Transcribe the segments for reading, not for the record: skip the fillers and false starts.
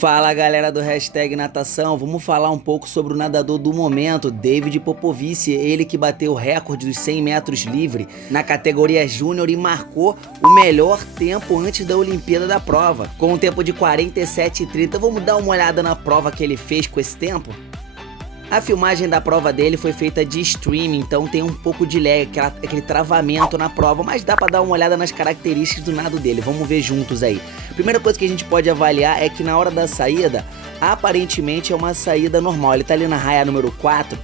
Fala galera do Hashtag Natação, vamos falar um pouco sobre o nadador do momento, David Popovici, ele que bateu o recorde dos 100 metros livre na categoria Júnior e marcou o melhor tempo antes da Olimpíada da prova, com um tempo de 47,30. Vamos dar uma olhada na prova que ele fez com esse tempo? A filmagem da prova dele foi feita de streaming, então tem um pouco de lag, aquele travamento na prova, mas dá pra dar uma olhada nas características do nado dele, vamos ver juntos aí. Primeira coisa que a gente pode avaliar é que na hora da saída, aparentemente é uma saída normal, ele tá ali na raia número 4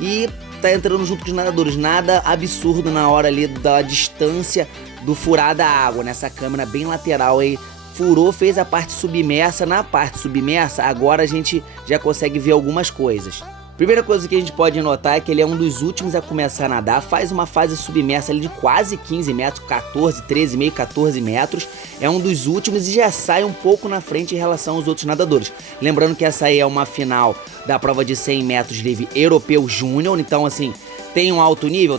e tá entrando junto com os nadadores, nada absurdo na hora ali da distância do furar da água, nessa câmera bem lateral aí. Furou, fez a parte submersa, na parte submersa agora a gente já consegue ver algumas coisas. Primeira coisa que a gente pode notar é que ele é um dos últimos a começar a nadar, faz uma fase submersa ali de quase 15 metros, 14, 13,5, 14 metros, é um dos últimos e já sai um pouco na frente em relação aos outros nadadores. Lembrando que essa aí é uma final da prova de 100 metros livre europeu júnior, então assim, tem um alto nível,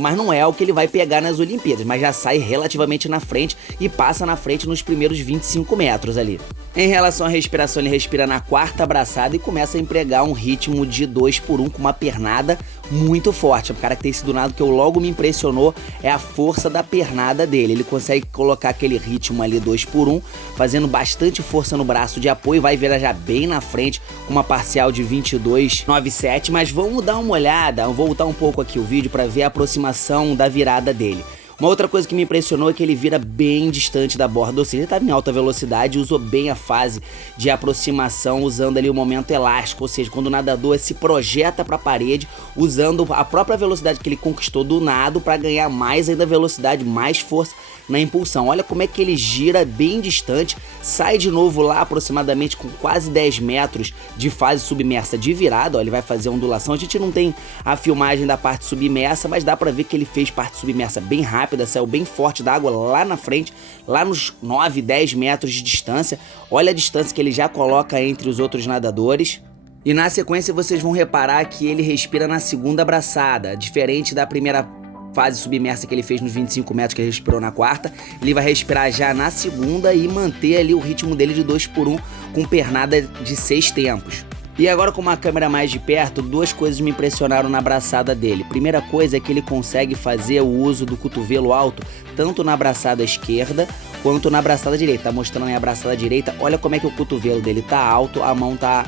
mas não é o que ele vai pegar nas Olimpíadas, mas já sai relativamente na frente e passa na frente nos primeiros 25 metros ali. Em relação à respiração, ele respira na quarta braçada e começa a empregar um ritmo de 2 por 1 com uma pernada muito forte. A característica do nado que logo me impressionou é a força da pernada dele. Ele consegue colocar aquele ritmo ali 2 por 1, fazendo bastante força no braço de apoio, vai viajar bem na frente com uma parcial de 22,97, mas vamos dar uma olhada, vou voltar um pouco aqui o vídeo para ver a aproximação da virada dele. Uma outra coisa que me impressionou é que ele vira bem distante da borda, ou seja, ele estava em alta velocidade e usou bem a fase de aproximação, usando ali o momento elástico, ou seja, quando o nadador se projeta para a parede, usando a própria velocidade que ele conquistou do nado para ganhar mais ainda velocidade, mais força na impulsão. Olha como é que ele gira bem distante, sai de novo lá aproximadamente com quase 10 metros de fase submersa de virada, ó, ele vai fazer a ondulação. A gente não tem a filmagem da parte submersa, mas dá para ver que ele fez parte submersa bem rápida, saiu bem forte da água lá na frente, lá nos 9, 10 metros de distância. Olha a distância que ele já coloca entre os outros nadadores. E na sequência vocês vão reparar que ele respira na segunda braçada, diferente da primeira fase submersa que ele fez nos 25 metros que ele respirou na quarta, ele vai respirar já na segunda e manter ali o ritmo dele de 2 por 1 com pernada de 6 tempos. E agora com uma câmera mais de perto, duas coisas me impressionaram na braçada dele. Primeira coisa é que ele consegue fazer o uso do cotovelo alto, tanto na braçada esquerda quanto na braçada direita. Tá mostrando aí a braçada direita, olha como é que o cotovelo dele tá alto, a mão tá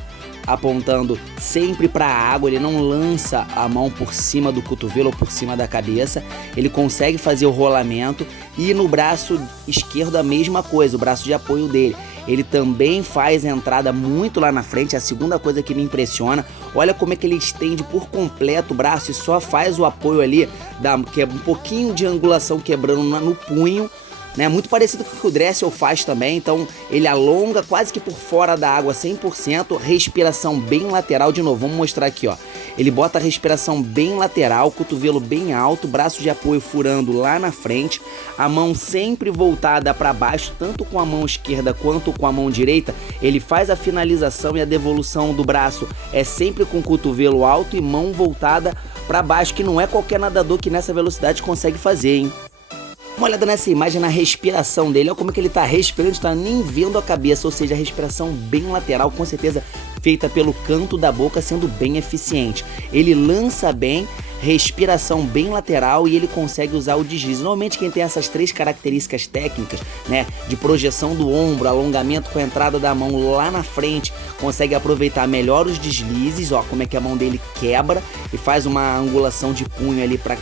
apontando sempre para a água, ele não lança a mão por cima do cotovelo ou por cima da cabeça, ele consegue fazer o rolamento. E no braço esquerdo a mesma coisa, o braço de apoio dele, ele também faz a entrada muito lá na frente. A segunda coisa que me impressiona, olha como é que ele estende por completo o braço e só faz o apoio ali, que é um pouquinho de angulação quebrando no punho, né? Muito parecido com o que o Dressel faz também, então ele alonga quase que por fora da água 100%, respiração bem lateral. De novo, vamos mostrar aqui, ó. Ele bota a respiração bem lateral, cotovelo bem alto, braço de apoio furando lá na frente, a mão sempre voltada para baixo, tanto com a mão esquerda quanto com a mão direita. Ele faz a finalização e a devolução do braço é sempre com o cotovelo alto e mão voltada para baixo, que não é qualquer nadador que nessa velocidade consegue fazer, hein? Uma olhada nessa imagem, na respiração dele, olha como é que ele tá respirando, está nem vendo a cabeça, ou seja, a respiração bem lateral, com certeza feita pelo canto da boca, sendo bem eficiente. Ele lança bem, respiração bem lateral e ele consegue usar o deslize. Normalmente quem tem essas três características técnicas, né, de projeção do ombro, alongamento com a entrada da mão lá na frente, consegue aproveitar melhor os deslizes, ó, como é que a mão dele quebra e faz uma angulação de punho ali para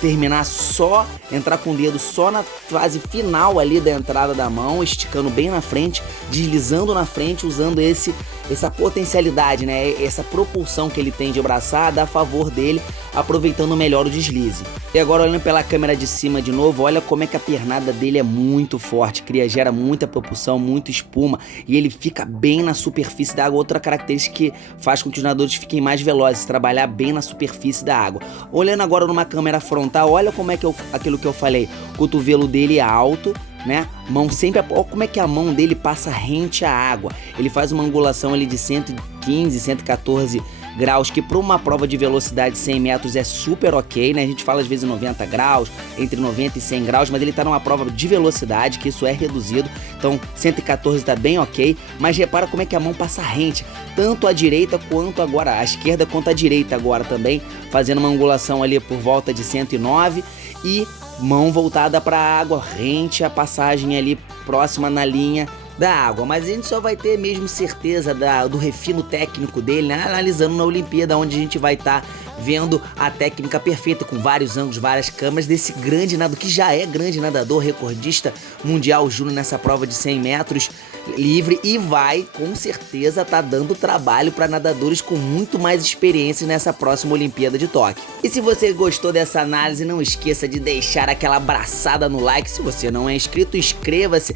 terminar só, entrar com o dedo só na fase final ali da entrada da mão, esticando bem na frente, deslizando na frente, usando essa potencialidade, né, essa propulsão que ele tem de braçada a favor dele, aproveitando melhor o deslize. E agora olhando pela câmera de cima de novo, olha como é que a pernada dele é muito forte, gera muita propulsão, muita espuma e ele fica bem na superfície da água. Outra característica que faz com que os nadadores fiquem mais velozes, trabalhar bem na superfície da água. Olhando agora numa câmera frontal, olha como é que aquilo que eu falei, o cotovelo dele é alto, né? Mão sempre, olha como é que a mão dele passa rente à água. Ele faz uma angulação ali de 115, 114 graus, que para uma prova de velocidade 100 metros é super ok, né? A gente fala às vezes 90 graus, entre 90 e 100 graus, mas ele tá numa prova de velocidade, que isso é reduzido, então 114 tá bem ok, mas repara como é que a mão passa rente, tanto à direita quanto agora, à esquerda quanto à direita agora também, fazendo uma angulação ali por volta de 109 e mão voltada para a água, rente a passagem ali próxima na linha da água, mas a gente só vai ter mesmo certeza do refino técnico dele, né, analisando na Olimpíada, onde a gente vai estar vendo a técnica perfeita, com vários ângulos, várias câmeras, desse grande nadador, que já é grande nadador, recordista mundial júnior nessa prova de 100 metros livre, e vai com certeza estar dando trabalho para nadadores com muito mais experiência nessa próxima Olimpíada de Tóquio. E se você gostou dessa análise, não esqueça de deixar aquela abraçada no like. Se você não é inscrito, inscreva-se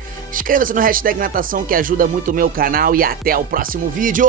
no hashtag natação, que ajuda muito o meu canal, e até o próximo vídeo!